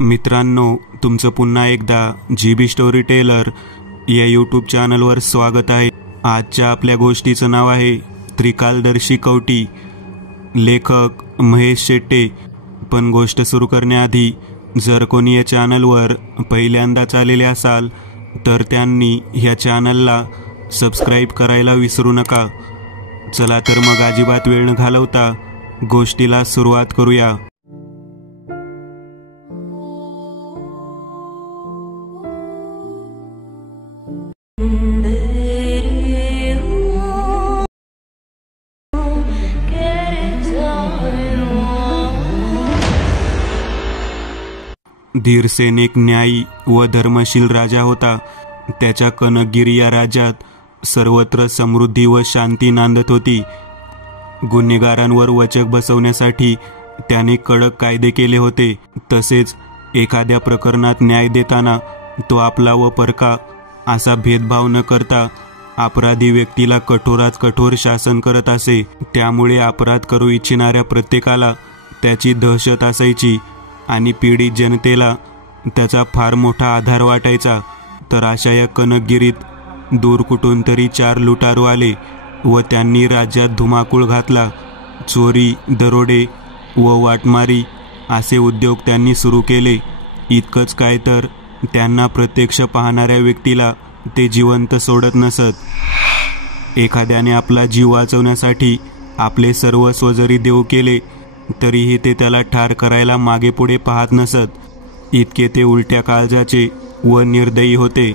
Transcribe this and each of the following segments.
मित्रांनो, तुमचं पुन्हा एकदा GB स्टोरी टेलर या यूट्यूब चॅनलवर स्वागत आहे। आजच्या आपल्या गोष्टीचं नाव आहे त्रिकालदर्शी कवटी। लेखक महेश शेट्टे। पण गोष्ट सुरू करण्याआधी जर कोणी या चॅनलवर पहिल्यांदाच आलेले असाल तर त्यांनी ह्या चॅनलला सबस्क्राईब करायला विसरू नका। चला तर मग अजिबात वेळ न घालवता गोष्टीला सुरुवात करूया। धीरसेन एक न्यायी व धर्मशील राजा होता। त्याच्या कनकगिरी या राज्यात सर्वत्र समृद्धी व शांती नांदत होती। गुन्हेगारांवर वचक बसवण्यासाठी त्याने कडक कायदे केले होते। तसेच एखाद्या प्रकरणात न्याय देताना तो आपला व परका असा भेदभाव न करता अपराधी व्यक्तीला कठोरात कठोर शासन करत असे। त्यामुळे अपराध करू इच्छिणाऱ्या प्रत्येकाला त्याची दहशत असायची आणि पीडित जनतेला त्याचा फार मोठा आधार वाटायचा। तर अशा या कनकगिरीत दूर कुठून तरी 4 लुटारू आले व त्यांनी राज्यात धुमाकूळ घातला। चोरी, दरोडे व वाटमारी असे उद्योग त्यांनी सुरू केले। इतकंच काय तर त्यांना प्रत्यक्ष पाहणाऱ्या व्यक्तीला ते जिवंत सोडत नसत। एखाद्याने आपला जीव वाचवण्यासाठी आपले सर्वस्व जरी देऊ केले तरीही ते त्याला ठार करायला मागे पुढे पाहत नसत। इतके ते उलट्या काळजाचे व निर्दयी होते।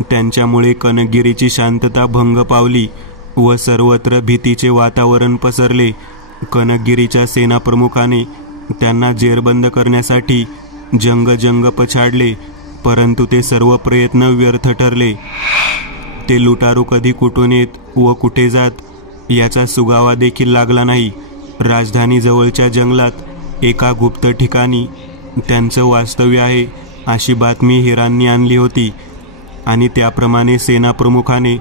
त्यांच्यामुळे कनकगिरीची शांतता भंग पावली व सर्वत्र भीतीचे वातावरण पसरले। कनकगिरीच्या सेनाप्रमुखाने त्यांना जेरबंद करण्यासाठी जंग पछाडले, परंतु ते सर्व प्रयत्न व्यर्थ ठरले। ते लुटारू कधी कुठून येत व कुठे जात याचा सुगावा देखील लागला नाही। राजधानी जवळच्या जंगलात एका गुप्त ठिकाणी त्यांचं वास्तव्य आहे अशी बातमी हिरांनी आणली होती आणि त्याप्रमाणे सेनाप्रमुखाने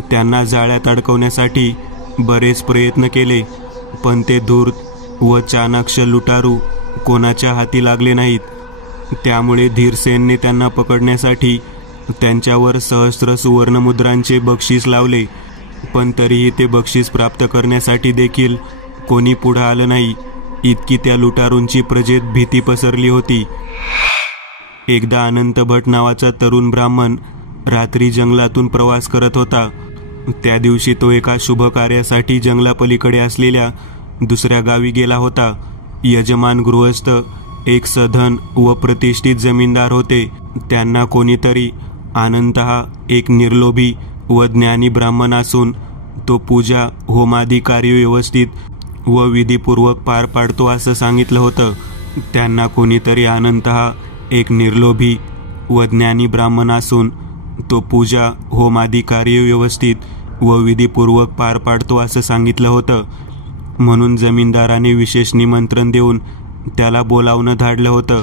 त्यांना जाळ्यात अडकवण्यासाठी बरेच प्रयत्न केले, पण ते धूर्त व चाणाक्ष लुटारू कोणाच्या हाती लागले नाहीत। त्यामुळे धीरसेनने त्यांना पकडण्यासाठी त्यांच्यावर सहस्त्र सुवर्णमुद्रांचे बक्षीस लावले, पण तरीही ते बक्षीस प्राप्त करण्यासाठी देखील कोणी पुढे आलं नाही। इतकी त्या लुटारूंची प्रजेत भीती पसरली होती। एकदा अनंत भट नावाचा तरुण ब्राह्मण रात्री जंगलातून प्रवास करत होता। त्या दिवशी तो एका शुभ कार्यासाठी जंगलापलीकडे असलेल्या दुसऱ्या गावी गेला होता। यजमान गृहस्थ एक सधन व प्रतिष्ठित जमीनदार होते। त्यांना कोणीतरी अनंत हा एक निर्लोभी व ज्ञानी ब्राह्मण असून तो पूजा होमादी कार्य व्यवस्थित व विधीपूर्वक पार पाडतो असं सांगितलं होतं। त्यांना कोणीतरी अनंत हा एक निर्लोभी व ज्ञानी ब्राह्मण असून तो पूजा होमादी कार्य व्यवस्थित व विधीपूर्वक पार पाडतो असं सांगितलं होतं। म्हणून जमीनदाराने विशेष निमंत्रण देऊन त्याला बोलावणं धाडलं होतं।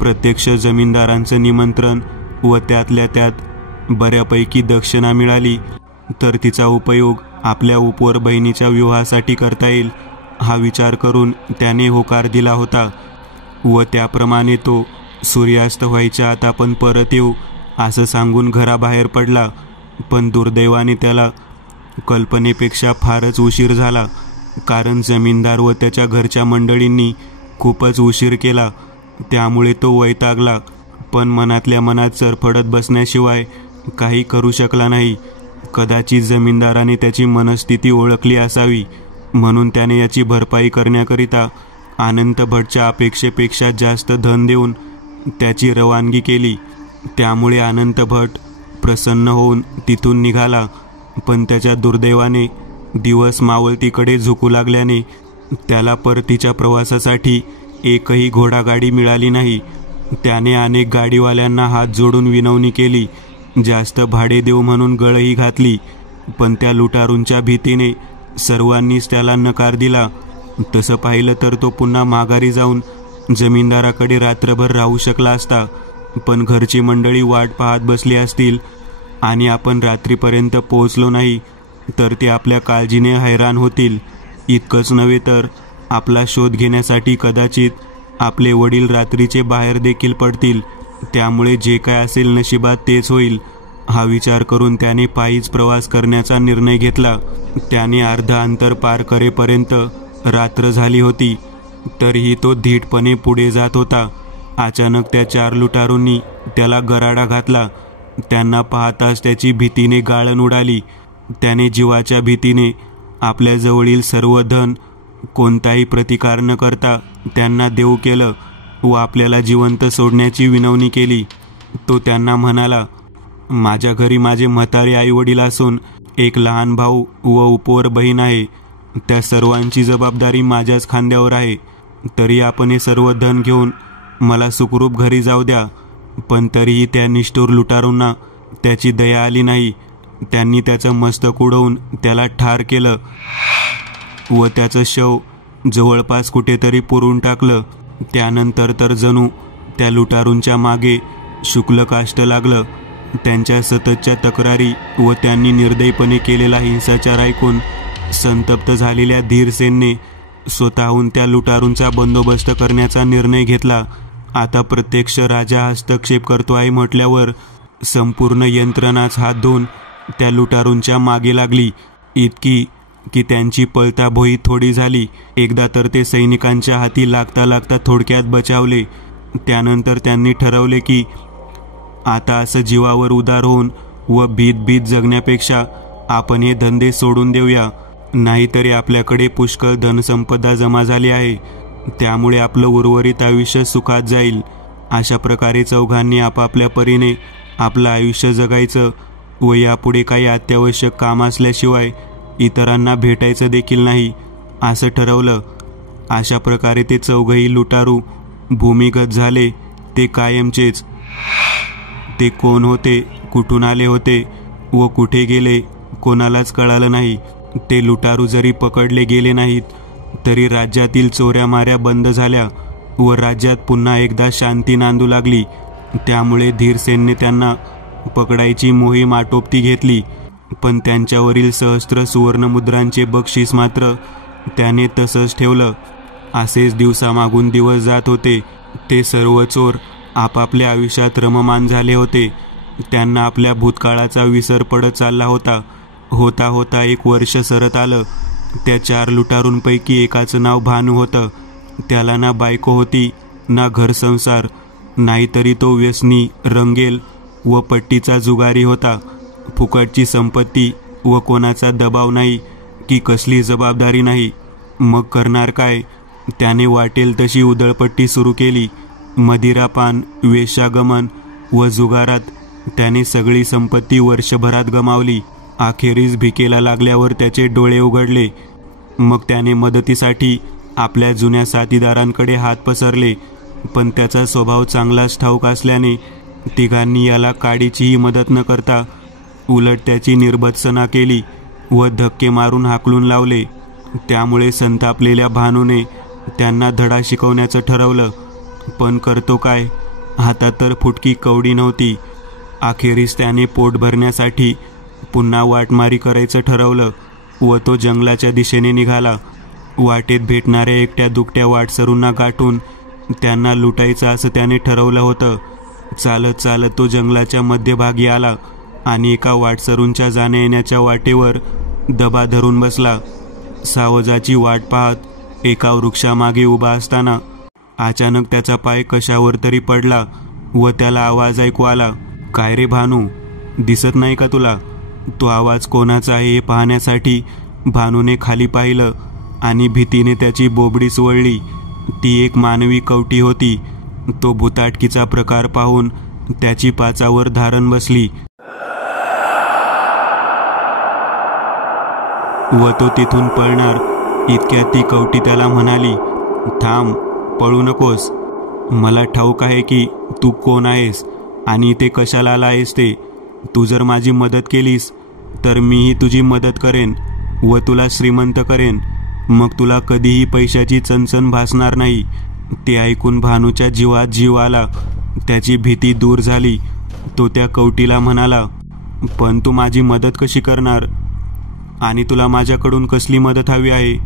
प्रत्यक्ष जमीनदारांचं निमंत्रण व त्यातल्या त्यात बऱ्यापैकी दक्षिणा मिळाली तर तिचा उपयोग आपल्या उपवर बहिणीच्या विवाहासाठी करता येईल हा विचार करून त्याने होकार दिला होता व त्याप्रमाणे तो सूर्यास्त व्हायच्या आत आपण परत येऊ असं सांगून घराबाहेर पडला। पण दुर्दैवाने त्याला कल्पनेपेक्षा फारच उशीर झाला, कारण जमीनदार व त्याच्या घरच्या मंडळींनी खूपच उशीर केला। त्यामुळे तो वैतागला, पण मनातल्या मनात सरफडत बसण्याशिवाय काही करू शकला नाही। कदाचित जमीनदाराने त्याची मनस्थिती ओळखली असावी, म्हणून त्याने याची भरपाई करण्याकरिता अनंत भटच्या अपेक्षेपेक्षा जास्त धन देऊन त्याची रवानगी केली। त्यामुळे अनंत भट प्रसन्न होऊन तिथून निघाला, पण त्याच्या दुर्दैवाने दिवस मावळतीकडे झुकू लागल्याने त्याला परतीच्या प्रवासासाठी एकही घोडागाडी मिळाली नाही। त्याने अनेक गाडीवाल्यांना हात जोडून विनवणी केली, जास्त भाडे देऊ म्हणून गळही घातली, पण त्या लुटारूंच्या भीतीने सर्वांनीच त्याला नकार दिला। तसं पाहिलं तर तो पुन्हा माघारी जाऊन जमीनदाराकडे रात्रभर राहू शकला असता, पण घरची मंडळी वाट पाहत बसली असतील आणि आपण रात्रीपर्यंत पोहोचलो नाही तर ते आपल्या काळजीने हैराण होतील। इतकंच नव्हे तर आपला शोध घेण्यासाठी कदाचित आपले वडील रात्रीचे बाहेर देखील पडतील, त्यामुळे जे काय असेल नशिबात तेच होईल, हा विचार करून त्याने पायीच प्रवास करण्याचा निर्णय घेतला. त्याने अर्धा अंतर पार करेपर्यंत रात्र झाली होती, तरीही तो धीटपणे पुढे जात होता. अचानक त्या 4 लुटारूंनी त्याला गराडा घातला. त्यांना पाहताच त्याची भीतीने गाळण उडाली. त्याने जीवाच्या भीतीने आपल्या जवळील सर्व धन कोणताही प्रतिकार न करता त्यांना देऊ केलं व आपल्याला जिवंत सोडण्याची विनवणी केली. तो त्यांना म्हणाला, माझ्या घरी माझे म्हातारे आईवडील असून एक लहान भाऊ व उपवर बहीण आहे. त्या सर्वांची जबाबदारी माझ्याच खांद्यावर आहे. तरी आपण हे सर्व धन घेऊन मला सुखरूप घरी जाऊ द्या. पण तरीही त्या निष्ठुर लुटारूंना त्याची दया आली नाही. त्यांनी त्याचं मस्तक उडवून त्याला ठार केलं व त्याचं शव जवळपास कुठेतरी पुरून टाकलं. त्यानंतर तर जणू त्या लुटारूंच्या मागे शुक्लकाष्ट लागलं. त्यांच्या सततच्या तक्रारी व त्यांनी निर्दयीपणे केलेला हिंसाचार ऐकून संतप्त झालेल्या धीरसेनने स्वतःहून त्या लुटारूंचा बंदोबस्त करण्याचा निर्णय घेतला. आता प्रत्यक्ष राजा हस्तक्षेप करतो आहे म्हटल्यावर संपूर्ण यंत्रणाच हात धुवून त्या लुटारूंच्या मागे लागली, इतकी की त्यांची पळता भोई थोडी झाली. एकदा तर ते सैनिकांच्या हाती लागता लागता थोडक्यात बचावले. त्यानंतर त्यांनी ठरवले की आता असं जीवावर उदार होऊन व भीत जगण्यापेक्षा आपण हे धंदे सोडून देऊया. नाहीतरी आपल्याकडे पुष्कळ धनसंपदा जमा झाली आहे, त्यामुळे आपलं उर्वरित आयुष्य सुखात जाईल. अशा प्रकारे चौघांनी आपापल्या परीने आपलं आयुष्य जगायचं व यापुढे काही अत्यावश्यक काम असल्याशिवाय इतरांना भेटायचं देखील नाही, असं ठरवलं. अशा प्रकारे ते चौघही लुटारू भूमिगत झाले. ते कायमचेच. ते कोण होते, कुठून आले होते व कुठे गेले कोणालाच कळालं नाही. ते लुटारू जरी पकडले गेले नाहीत तरी राज्यातील चोऱ्या माऱ्या बंद झाल्या व राज्यात पुन्हा एकदा शांती नांदू लागली. त्यामुळे धीरसेनने त्यांना पकडायची मोहीम आटोपती घेतली. पण त्यांच्यावरील सहस्त्र सुवर्णमुद्रांचे बक्षीस मात्र त्याने तसंच ठेवलं. असेच दिवसामागून दिवस जात होते. ते सर्व चोर आपापल्या आयुष्यात रममान झाले होते. त्यांना आपल्या भूतकाळाचा विसर पडत चालला होता. होता होता 1 वर्ष सरत आलं. त्या 4 लुटारूंपैकी एकाचं नाव भानू होतं. त्याला ना बायको होती ना घरसंसार, नाहीतरी तो व्यसनी, रंगेल व पट्टीचा जुगारी होता. फुकटची संपत्ती व कोणाचा दबाव नाही की कसली जबाबदारी नाही. मग करणार काय? त्याने वाटेल तशी उधळपट्टी सुरू केली. मदिरापान, वेश्यागमन व जुगारात त्याने सगळी संपत्ती वर्षभरात गमावली. अखेरीस भिकेला लागल्यावर त्याचे डोळे उघडले. मग त्याने मदतीसाठी आपल्या जुन्या साथीदारांकडे हात पसरले. पण त्याचा स्वभाव चांगलाच ठाऊक असल्याने तिघांनी याला काडीचीही मदत न करता उलट त्याची निर्भत्सना केली व धक्के मारून हाकलून लावले. त्यामुळे संतापलेल्या भानूने त्यांना धडा शिकवण्याचं ठरवलं. पण करतो काय? हातात तर फुटकी कवडी नव्हती. अखेरीस त्याने पोट भरण्यासाठी पुन्हा वाटमारी करायचं ठरवलं व तो जंगलाच्या दिशेने निघाला. वाटेत भेटणाऱ्या एकट्या दुकट्या वाटसरूंना गाठून त्यांना लुटायचं असं त्याने ठरवलं होतं. चालत चालत तो जंगलाच्या मध्यभागी आला आणि एका वाटसरूंच्या जाण्या येण्याच्या वाटेवर दबा धरून बसला. सावजाची वाट पाहत एका वृक्षामागे उभा असताना अचानक त्याचा पाय कशावर तरी पडला व त्याला आवाज ऐकू आला, काय रे भानू, दिसत नाही का तुला? तो आवाज कोणाचा आहे हे पाहण्यासाठी भानूने खाली पाहिलं आणि भीतीने त्याची बोबडीच वळली. ती एक मानवी कवटी होती. तो भुताटकीचा प्रकार पाहून त्याची पाचावर धारण बसली व तो तिथून पळणार इतक्यात ती कवटी त्याला म्हणाली, थांब, पळू नकोस. मला ठाऊक आहे की तू कोण आहेस आणि इथे कशाला आला आहेस ते. तू जर माझी मदत केलीस तर मीही तुझी मदत करेन व तुला श्रीमंत करेन. मग तुला कधीही पैशाची चणचण भासणार नाही. ते ऐकून भानूच्या जीवात जीव आला. त्याची भीती दूर झाली. तो त्या कवटीला म्हणाला, पण तू माझी मदत कशी करणार आणि तुला माझ्याकडून कसली मदत हवी आहे?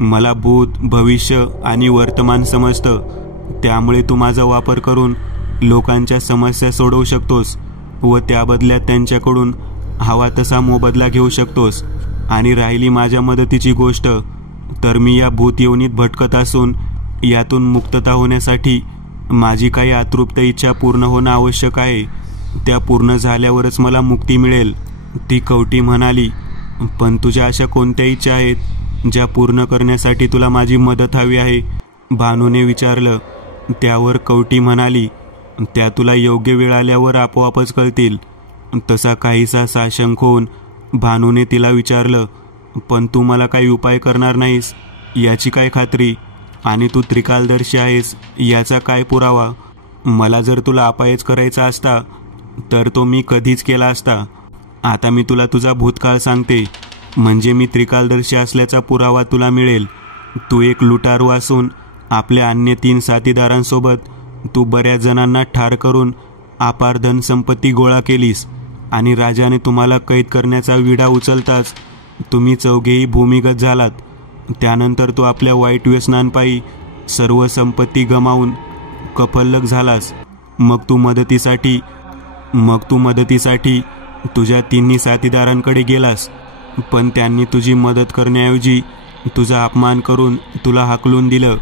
मला भूत, भविष्य आणि वर्तमान समजतं. त्यामुळे तू माझा वापर करून लोकांच्या समस्या सोडवू शकतोस व त्या बदल्यात त्यांच्याकडून हवा तसा मोबदला घेऊ शकतोस. आणि राहिली माझ्या मदतीची गोष्ट, तर मी या भूत योनीत भटकत असून यातून मुक्तता होण्यासाठी माझी काही अतृप्त इच्छा पूर्ण होणं आवश्यक आहे. त्या पूर्ण झाल्यावरच मला मुक्ती मिळेल. ती कवटी म्हणाली, पण तुझ्या अशा कोणत्या इच्छा आहेत ज्या पूर्ण करण्यासाठी तुला माझी मदत हवी आहे? भानूने विचारलं. त्यावर कवटी म्हणाली, त्या तुला योग्य वेळ आल्यावर आपोआपच कळतील. तसा काहीसा साशंक होऊन भानूने तिला विचारलं, पण तू मला काही उपाय करणार नाहीस याची काय खात्री? आणि तू त्रिकालदर्शी आहेस याचा काय पुरावा? मला जर तुला अपायच करायचा असता तर तो मी कधीच केला असता. आता मी तुला तुझा भूतकाळ सांगते, म्हणजे मी त्रिकालदर्शी असल्याचा पुरावा तुला मिळेल. तू एक लुटारू असून आपल्या अन्य 3 साथीदारांसोबत तू बऱ्याच जणांना ठार करून अपार धनसंपत्ती गोळा केलीस आणि राजाने तुम्हाला कैद करण्याचा विडा उचलताच तुम्ही चौघेही भूमिगत झालात. त्यानंतर तू आपल्या वाईट व्यसनांपायी सर्व संपत्ती गमावून कफल्लक झालास. मग तू मदतीसाठी तुझ्या 3 साथीदारांकडे गेलास, पण त्यांनी तुझी मदत करण्याऐवजी तुझा अपमान करून तुला हाकलून दिलं.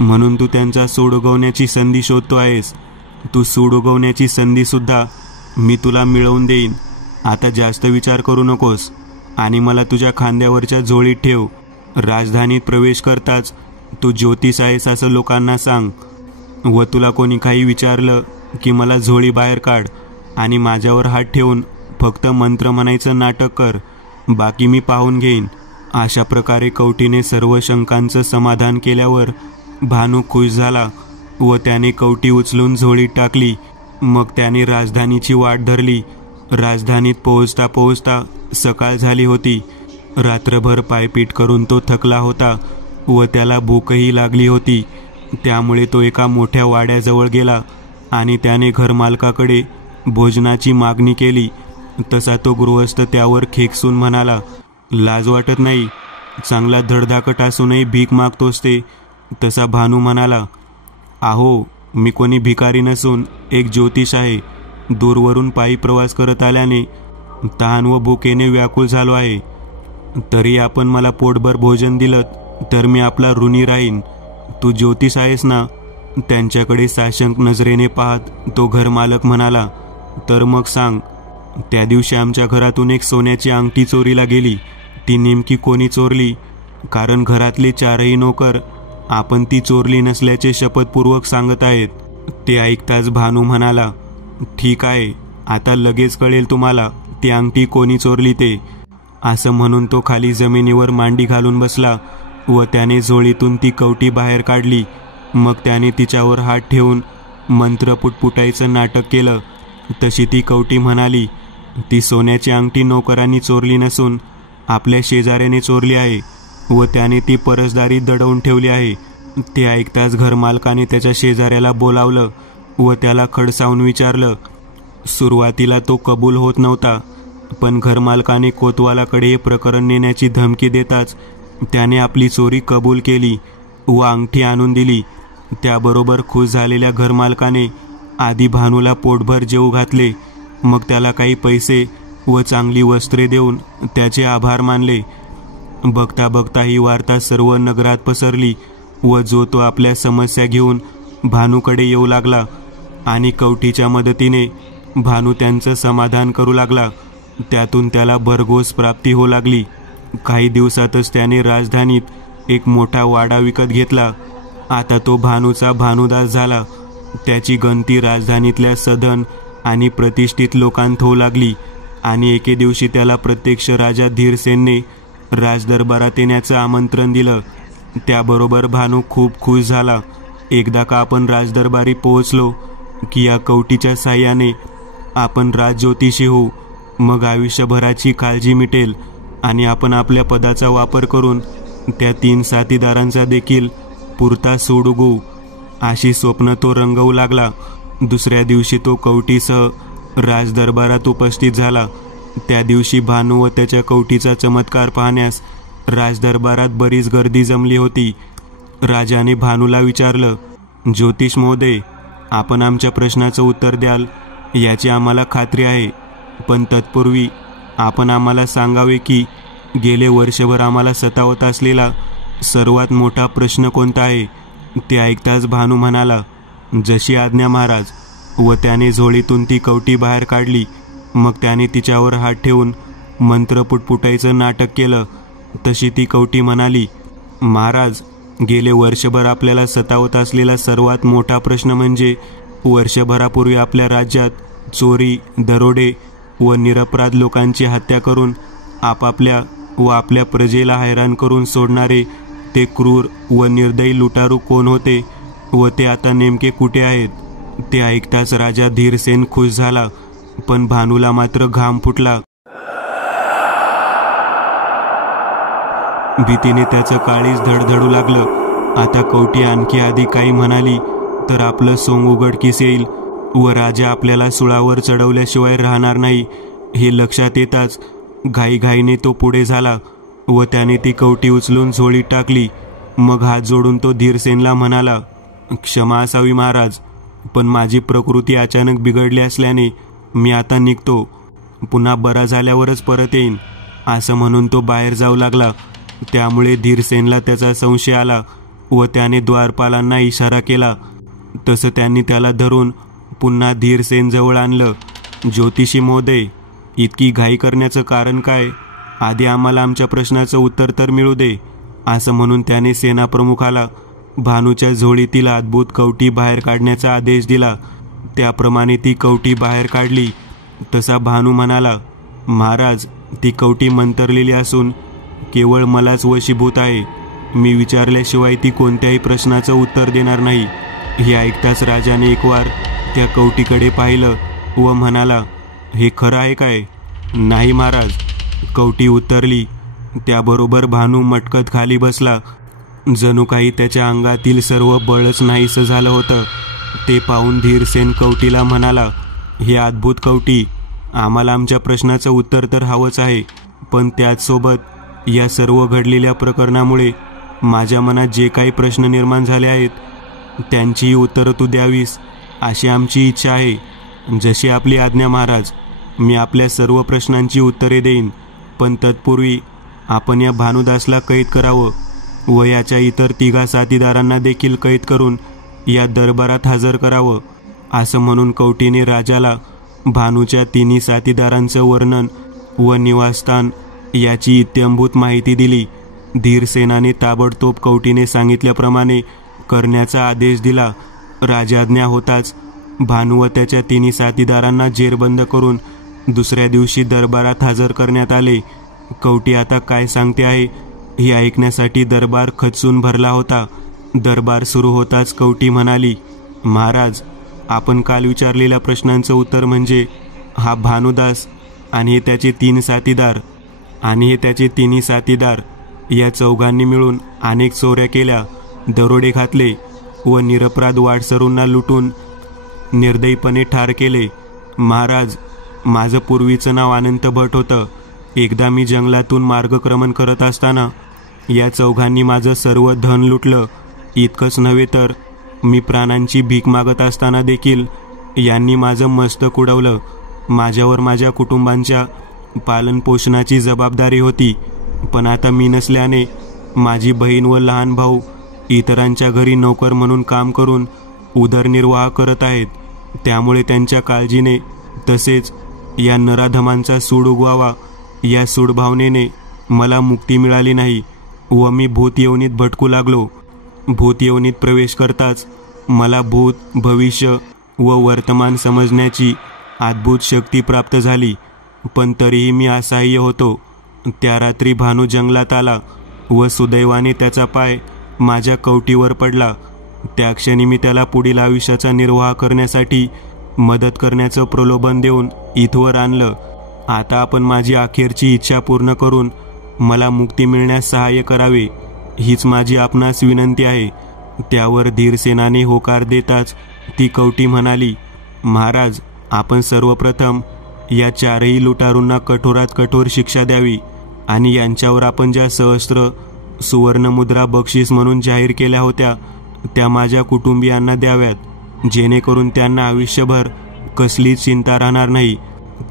म्हणून तू त्यांचा सूड उगवण्याची संधी शोधतो आहेस. तू सूड उगवण्याची संधीसुद्धा मी तुला मिळवून देईन. आता जास्त विचार करू नकोस आणि मला तुझ्या खांद्यावरच्या झोळीत ठेव. राजधानीत प्रवेश करताच तू ज्योतिष आहेस असं लोकांना सांग. व तुला कोणी काही विचारलं की मला झोळी बाहेर काढ आणि माझ्यावर हात ठेवून फक्त मंत्र म्हणायचं नाटक कर. बाकी मी पाहून घेईन. अशा प्रकारे कवटीने सर्व शंकांचं समाधान केल्यावर भानू खुश झाला व त्याने कवटी उचलून झोळीत टाकली. मग त्याने राजधानीची वाट धरली. राजधानीत पोहोचता पोहोचता सकाळ झाली होती. रात्रभर पायपीट करून तो थकला होता व त्याला भूकही लागली होती. त्यामुळे तो एका मोठ्या वाड्याजवळ गेला आणि त्याने घरमालकाकडे भोजनाची मागणी केली. तसा तो गृहस्थ त्यावर खेकसून म्हणाला, लाज वाटत नाही? चांगला धडधाकट असूनही भीक मागतोस ते? तसा भानू म्हणाला, अहो, मी कोणी भिकारी नसून एक ज्योतिष आहे. दूरवरून पायी प्रवास करत आल्याने तहान व भुकेने व्याकुळ झालो आहे. तरी आपण मला पोटभर भोजन दिलं तर मी आपला ऋणी राहीन. तू ज्योतिष आहेस ना? त्यांच्याकडे साशंक नजरेने पाहत तो घरमालक म्हणाला, तर मग सांग. त्या दिवशी आमच्या घरातून एक सोन्याची अंगठी चोरीला गेली. ती नेमकी कोणी चोरली? कारण घरातले 4ही नोकर आपण ती चोरली नसल्याचे शपथपूर्वक सांगत आहेत. ते ऐकताच भानू म्हणाला, ठीक आहे, आता लगेच कळेल तुम्हाला ती अंगठी कोणी चोरली ते. असं म्हणून तो खाली जमिनीवर मांडी घालून बसला व त्याने झोळीतून ती कवटी बाहेर काढली. मग त्याने तिच्यावर हात ठेवून मंत्र पुटपुटायचं नाटक केलं. तशी ती कवटी म्हणाली, ती सोन्याची अंगठी नोकरांनी चोरली नसून आपल्या शेजाऱ्याने चोरली आहे व त्याने ती परसदारी दडवून ठेवली आहे. ते ऐकताच घरमालकाने त्याच्या शेजाऱ्याला बोलावलं व त्याला खडसावून विचारलं. सुरुवातीला तो कबूल होत नव्हता, पण घरमालकाने कोतवालाकडे हे प्रकरण नेण्याची धमकी देताच त्याने आपली चोरी कबूल केली व अंगठी आणून दिली. त्याबरोबर खुश झालेल्या घरमालकाने आधी भानूला पोटभर जेवू घातले. मग त्याला काही पैसे व चांगली वस्त्रे देऊन त्याचे आभार मानले. बघता बघता ही वार्ता सर्व नगरात पसरली व जो तो आपल्या समस्या घेऊन भानूकडे येऊ लागला आणि कवटीच्या मदतीने भानू त्यांचं समाधान करू लागला. त्यातून त्याला भरघोस प्राप्ती होऊ लागली. काही दिवसातच त्याने राजधानीत एक मोठा वाडा विकत घेतला. आता तो भानूचा भानुदास झाला. त्याची गणती राजधानीतल्या सधन आणि प्रतिष्ठित लोकांत होऊ लागली आणि एके दिवशी त्याला प्रत्यक्ष राजा धीरसेनने राजदरबारात येण्याचं आमंत्रण दिलं. त्याबरोबर भानू खूप खुश झाला. एकदा का आपण राजदरबारी पोहोचलो की या कवटीच्या साह्याने आपण राजज्योतिषी होऊ. मग आयुष्यभराची काळजी मिटेल आणि आपण आपल्या पदाचा वापर करून त्या 3 साथीदारांचा देखील पुरता सूड उगवू. अशी स्वप्न तो रंगवू लागला. दुसऱ्या दिवशी तो कवटीसह राजदरबारात उपस्थित झाला. त्या दिवशी भानू व त्याच्या कवटीचा चमत्कार पाहण्यास राजदरबारात बरीच गर्दी जमली होती. राजाने भानूला विचारलं, ज्योतिष महोदय, आपण आमच्या प्रश्नाचं उत्तर द्याल याची आम्हाला खात्री आहे, पण तत्पूर्वी आपण आम्हाला सांगावे की गेले वर्षभर आम्हाला सतावत असलेला सर्वात मोठा प्रश्न कोणता आहे. ते ऐकताच भानू म्हणाला, जशी आज्ञा महाराज. व त्याने झोळीतून ती कवटी बाहेर काढली. मग त्याने तिच्यावर हात ठेवून मंत्र पुटपुटायचं नाटक केलं. तशी ती कवटी म्हणाली, महाराज, गेले वर्षभर आपल्याला सतावत असलेला सर्वात मोठा प्रश्न म्हणजे वर्षभरापूर्वी आपल्या राज्यात चोरी, दरोडे व निरपराध लोकांची हत्या करून आपापल्या व आपल्या प्रजेला हैराण करून सोडणारे ते क्रूर व निर्दयी लुटारू कोण होते व ते आता नेमके कुठे आहेत. ते ऐकताच राजा धीरसेन खुश झाला, पण भानूला मात्र घाम फुटला. भीतीने त्याचं काळीज धडधडू लागलं. आता कवटी आणखी आधी काही म्हणाली तर आपलं सोंग उघडकीस येईल व राजा आपल्याला सुळावर चढवल्याशिवाय राहणार नाही हे लक्षात येताच घाईघाईने तो पुढे झाला व त्याने ती कवटी उचलून झोळीत टाकली. मग हात जोडून तो धीरसेनला म्हणाला, क्षमा असावी महाराज, पण माझी प्रकृती अचानक बिघडली असल्याने मी आता निघतो. पुन्हा बरा झाल्यावरच परत येईन. असं म्हणून तो बाहेर जाऊ लागला. त्यामुळे धीरसेनला त्याचा संशय आला व त्याने द्वारपालांना इशारा केला. तसं त्यांनी त्याला धरून पुन्हा धीरसेन जवळ आणलं. ज्योतिषी महोदय, इतकी घाई करण्याचं कारण काय? आधी आम्हाला आमच्या प्रश्नाचं उत्तर तर मिळू दे. असं म्हणून त्याने सेनाप्रमुखाला भानूच्या झोळीतील अद्भुत कवटी बाहेर काढण्याचा आदेश दिला. त्याप्रमाणे ती कवटी बाहेर काढली. तसा भानू म्हणाला, महाराज, ती कवटी मंतरलेली असून केवळ मलाच वशीभूत आहे. मी विचारल्याशिवाय ती कोणत्याही प्रश्नाचं उत्तर देणार नाही. हे ऐकताच राजाने एकवार त्या कवटीकडे पाहिलं व म्हणाला, हे खरं आहे काय? नाही महाराज. कवटी उतरली. त्याबरोबर भानू मटकत खाली बसला. जणू काही त्याच्या अंगातील सर्व बळच नाहीसं झालं होतं. ते पाहून धीरसेन कवटीला म्हणाला, हे अद्भुत कवटी, आम्हाला आमच्या प्रश्नाचं उत्तर तर हवंच आहे, पण त्याचसोबत या सर्व घडलेल्या प्रकरणामुळे माझ्या मनात जे काही प्रश्न निर्माण झाले आहेत त्यांचीही उत्तरं तू द्यावीस अशी आमची इच्छा आहे. जशी आपली आज्ञा महाराज. मी आपल्या सर्व प्रश्नांची उत्तरे देईन, पण तत्पूर्वी आपण या भानुदासला कैद करावं व याच्या इतर 3 साथीदारांना देखील कैद करून या दरबारात हजर करावं. असं म्हणून कवटीने राजाला भानूच्या 3 साथीदारांचं वर्णन व निवासस्थान याची इत्यंभूत माहिती दिली. धीरसेनाने ताबडतोब कवटीने सांगितल्याप्रमाणे करण्याचा आदेश दिला. राजाज्ञा होताच भानू व त्याच्या 3 साथीदारांना जेरबंद करून दुसऱ्या दिवशी दरबारात हजर करण्यात आले. कवटी आता काय सांगते आहे हे ऐकण्यासाठी दरबार खचून भरला होता. दरबार सुरू होताच कवटी म्हणाली, महाराज, आपण काल विचारलेल्या प्रश्नांचं उत्तर म्हणजे हा भानुदास आणि हे त्याचे 3 साथीदार या चौघांनी मिळून अनेक चोऱ्या केल्या, दरोडे घातले व निरपराध वाटसरूंना लुटून निर्दयीपणे ठार केले. महाराज, माझं पूर्वीचं नाव अनंत भट होतं. एकदा मी जंगलातून मार्गक्रमण करत असताना या चौघांनी माझं सर्व धन लुटलं. इतकंच नव्हे तर मी प्राणांची भीक मागत असताना देखील यांनी माझं मस्तक उडवलं. माझ्यावर माझ्या कुटुंबांच्या पालनपोषणाची जबाबदारी होती, पण आता मी नसल्याने माझी बहीण व लहान भाऊ इतरांच्या घरी नोकर म्हणून काम करून उदरनिर्वाह करत आहेत. त्यामुळे त्यांच्या काळजीने तसेच या नराधमांचा सूड उगवावा या सूडभावनेने मला मुक्ती मिळाली नाही व मी भूतयोनीत भटकू लागलो. भूतयोनीत प्रवेश करताच मला भूत, भविष्य व वर्तमान समजण्याची अद्भुत शक्ती प्राप्त झाली, पण तरीही मी असहाय्य होतो. त्या रात्री भानू जंगलात आला व सुदैवाने त्याचा पाय माझ्या कवटीवर पडला. त्या क्षणी मी त्याला पुढील आयुष्याचा निर्वाह करण्यासाठी मदत करण्याचं प्रलोभन देऊन इथवर आणलं. आता आपण माझी अखेरची इच्छा पूर्ण करून मला मुक्ती मिळण्यास सहाय्य करावे, हीच माझी आपणास विनंती आहे. त्यावर धीरसेनाने होकार देताच ती कवटी म्हणाली, महाराज, आपण सर्वप्रथम या 4ही लुटारूंना कठोरात कठोर शिक्षा द्यावी आणि यांच्यावर आपण ज्या सहस्त्र सुवर्णमुद्रा बक्षीस म्हणून जाहीर केल्या होत्या त्या माझ्या कुटुंबियांना द्याव्यात, जेणेकरून त्यांना आयुष्यभर कसलीच चिंता राहणार नाही.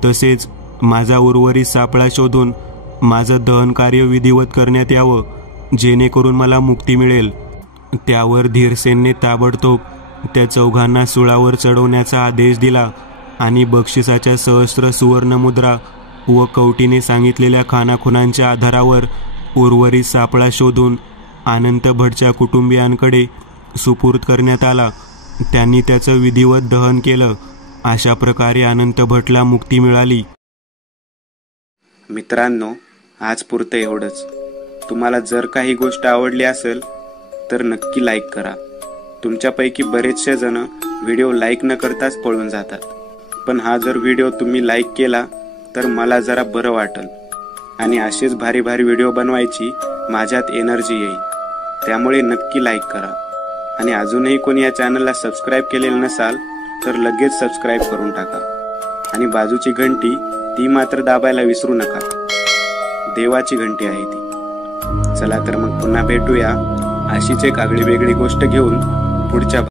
तसेच माझा उर्वरित सापळा शोधून माझं दहनकार्य विधिवत करण्यात यावं, जेणेकरून मला मुक्ती मिळेल. त्यावर धीरसेनने ताबडतोब त्या चौघांना सुळावर चढवण्याचा आदेश दिला आणि बक्षिसाच्या सहस्त्र सुवर्णमुद्रा व कवटीने सांगितलेल्या खानाखुणांच्या आधारावर उर्वरित सापळा शोधून अनंत भटच्या कुटुंबियांकडे सुपूर्द करण्यात आला. त्यांनी त्याचं विधिवत दहन केलं. अशा प्रकारे अनंत भटला मुक्ती मिळाली. मित्रांनो, आज पुरतं एवढंच. तुम्हाला जर काही गोष्ट आवडली असेल तर नक्की लाईक करा. तुमच्यापैकी बरेचसे जण व्हिडिओ लाईक न करताच पळून जातात, पण हा जर व्हिडिओ तुम्ही लाईक केला तर मला जरा बरं वाटेल आणि असेच भारी भारी व्हिडिओ बनवायची माझ्यात एनर्जी येईल. त्यामुळे नक्की लाईक करा. आणि अजूनही कोणी या चॅनलला सबस्क्राईब केलेलं नसाल तर लगेच सबस्क्राईब करून टाका. आणि बाजूची घंटी ती मात्र दाबायला विसरू नका. देवाची घंटी आहे ती. चला तर मग पुन्हा भेटूया अशीच एक आगळी वेगळी गोष्ट घेऊन पुढच्या